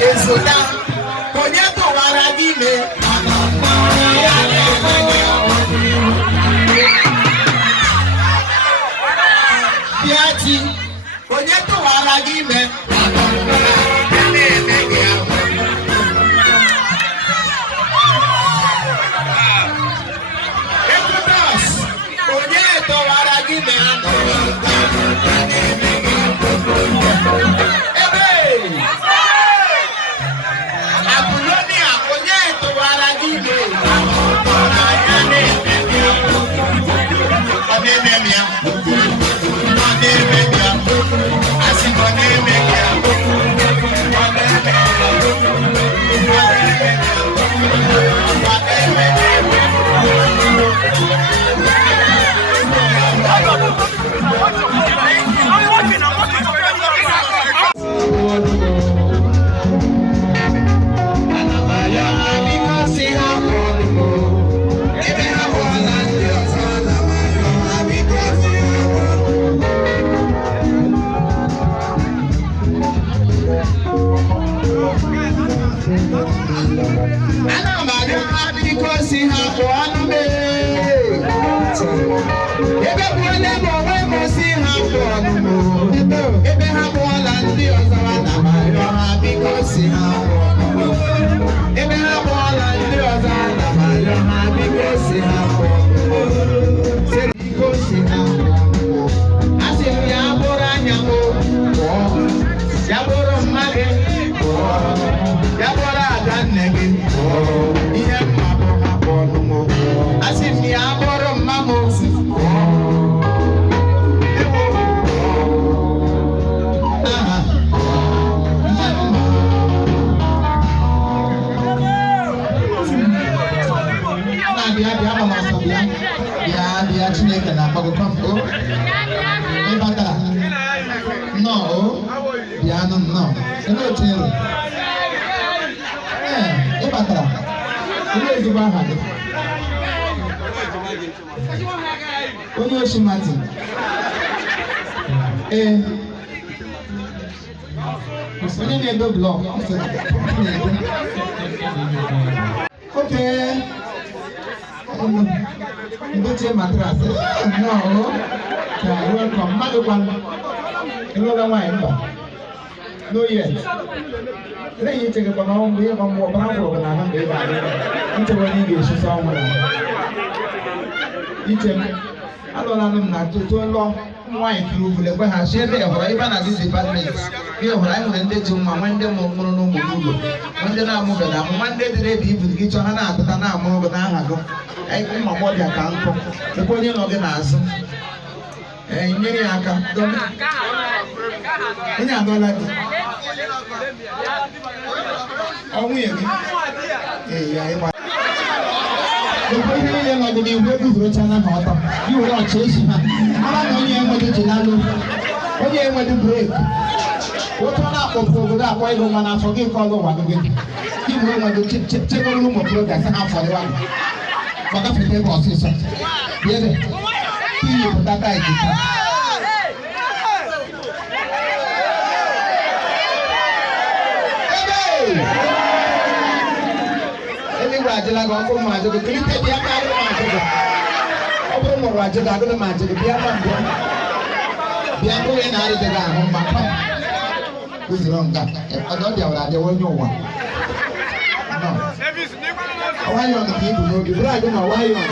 Esoda, konyeto waragime. Piachi, konyeto waragime. Ekutas, konyeto waragime. Okay. Matras. No. Welcome. Hello, no yet. Let you take a banana, we have more power than I'm going to do. English is all. I don't know to long wine through the way I share there, or even at this department. Here, I went to my one day more no more. One day I moved on. One day today, people get your hand out, and I'm more than I have. I think my body can't come. The body organizer. And many are come. I don't like it. Oh, we are. The president of the new Webby China Hota, you are chasing her. I don't know what you know. What you want to break? What on up over that white woman? I forget all the one again. You will want to take a room of blood as half for the one. But that's the table, sister. The other, you put that guy. Raja go for magic, the Open Raja go to magic, the Bianco and I the guy. Who's wrong? I don't know, there was no one. No. Why on the people? You I don't know why you are.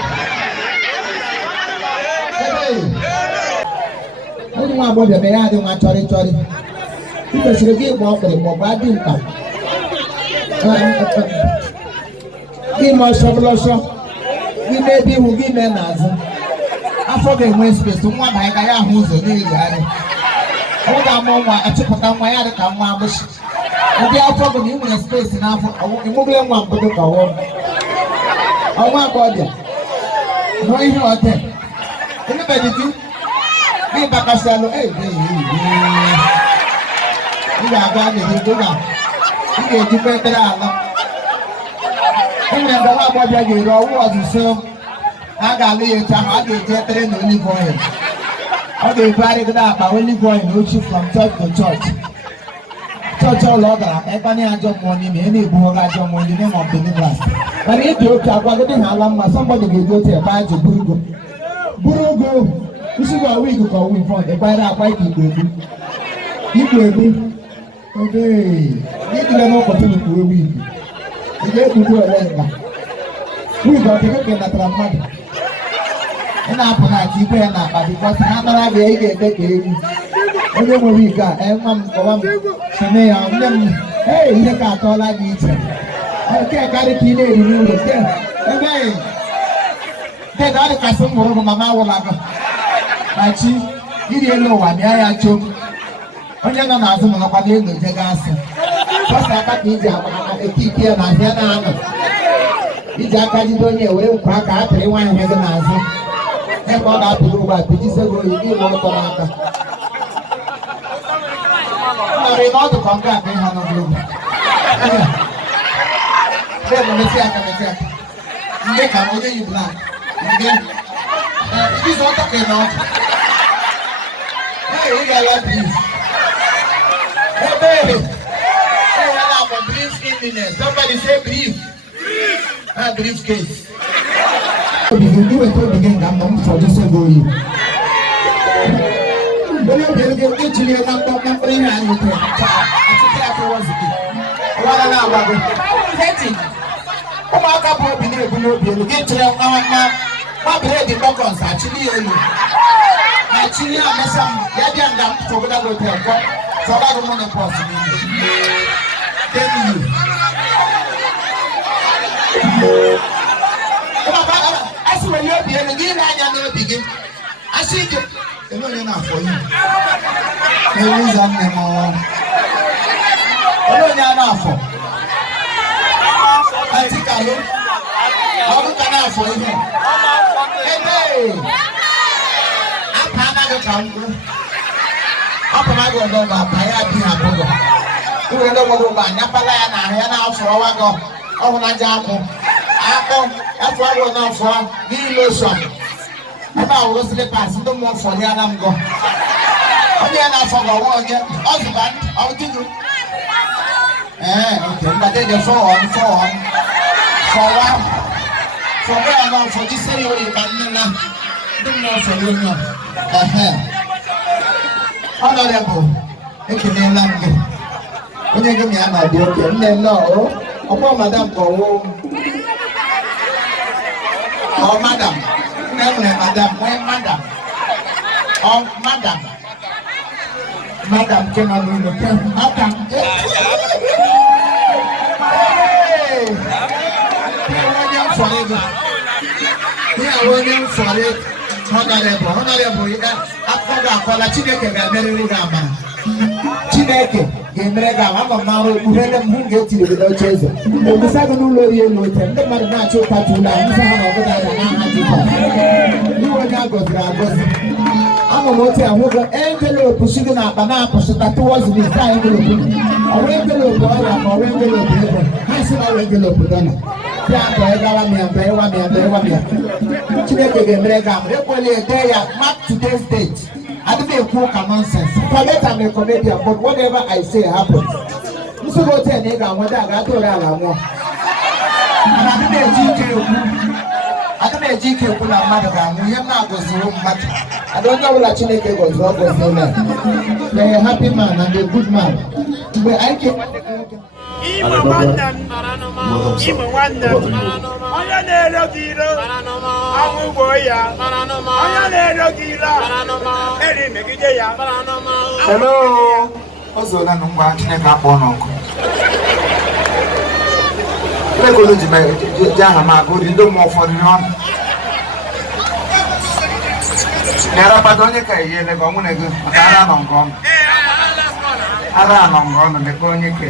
I don't know what the mayor do my territory. Because you give up for the mobile. Give us some lotion. We may be who give men as I forget when space to one by Gaya who's a little guy. All that moment, I took on my other come one bush. And they are talking you in space enough for a moving one to look over. I want body. No, you know, anybody do? Be back a salad. Hey, you are going to do that. You get to better. And then the one what you was so a ga-alụ ya etu ahụ, ọ ga-eji efere na olive oil. Ọ ga-ebugharịgide akpa olive oil na ochi from church to church. Chọọchị ụlọ ọ gara ebe anyị ajọ mmụọ n'ime ya na-ebughị ajọ mmụọ ndị name of deliverance. Mana ịdị oke agwagide ha ala mma, somebody ga-eji otu ebe anyị ji buru ego. Buru ego isi gị ọwa ikuku ọwa ifọ ịkwanyere akwa ike ikpu egbu oge n'ijire n'ụbọchị na ikwu ewu iku ị ga-ekpugbu ole nga wigo ọkeke ka ị natara mmadụ ị na-apụ na aka ikwe ya na akpa bikọs ha nara gị ị ga-eme ka ewu onye nwere ike a nwa m kọwa m seme ya nne m ihe ka atọọla gị iche nke karị ka ị na-eri n'ụlọ nke ga adị kasị m mụrụ gị mama awụla gị na chi iri elu ụwa mịa ya chom onye nọ n'azụ m nọkwa n'elu jega asị ọsọ aka ka iji eke ike ya n'azụ ya na-anọ iji aka jide onye were nkwa aka apịrị nwaanyị gị n'azụ ebe ọ ga-apịrị ụgbọ apịjisego oyi n'ime ọtọ n'aka ị na ọdụ ka ọ ga-akpa ịha n'ogologo mesi aka ndị ka onye yi blak ndị izu ọtọ ka ị na ọdụ ị ga-ala brief brief. Somebody say brief. Briefcase. You were told again that I'm for just a go. I see when you're being again, I know begin. I see you. They're not enough for you. There is a name. They're not enough for. I think I look. How look enough for you? Hey, I'm Panama County. Up and I go over by Abina. You don't go by Napala and I for a while. Oh, my job. That's why we're not for the illusion. About what's the past, no more for the Adam go. Okay, enough for the one husband. How do you? Okay, but then you're for one. For where I'm for this area, you can do more for you. Honorable, you can name them. When you give me an idea, then no. Upon Madame go oh, madam. Madam. Madam. Oh, madam. Madam cannot do the madam. Hey! Here, for it. Honorable. After that, for la Chineke, very Rama. Chineke, Gemrega, I'm a man who had them who get you without chasing. The second lawyer, the man natural patula, you will not go to I'm a motor who got envelope pushing up an apple that was this time envelope. A envelope, or envelope, I said our envelope done. Chineke Gemrega, equally a day at mark today's date. I don't make nonsense. Forget I'm a comedian, but whatever I say happens. You should go tell nigga what I got to learn. And I don't make GK put a mother. We have not got so much. I don't know what Chineke was wrong with him. They're a happy man and a good man. But I can. Hello. Also, na nungwa Chineke akpọ n'ọkụ. Lekolo ji aha ma agụ dị ndị mmụọ ụfọdụ n'ọnụ. Na-erapata onye ka ihe nego ọmụne gị maka ara nọ nke ọnụ. Ara nọ nke ọnụ lekọ onye ka.